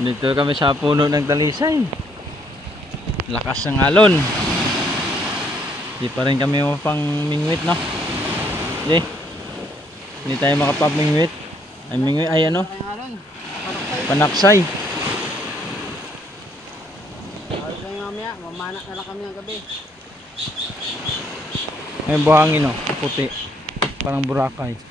Dito kami sa puno ng talisay. Lakas ng alon. Di pa rin kami mapang mingwit, no? Okay. Hindi tayo makapamingwit. Ay mingwit, ay ano? Panaksay. Mamaya, mamana na lang kami ng gabi. May buhangin, no? Puti. Parang Boracay.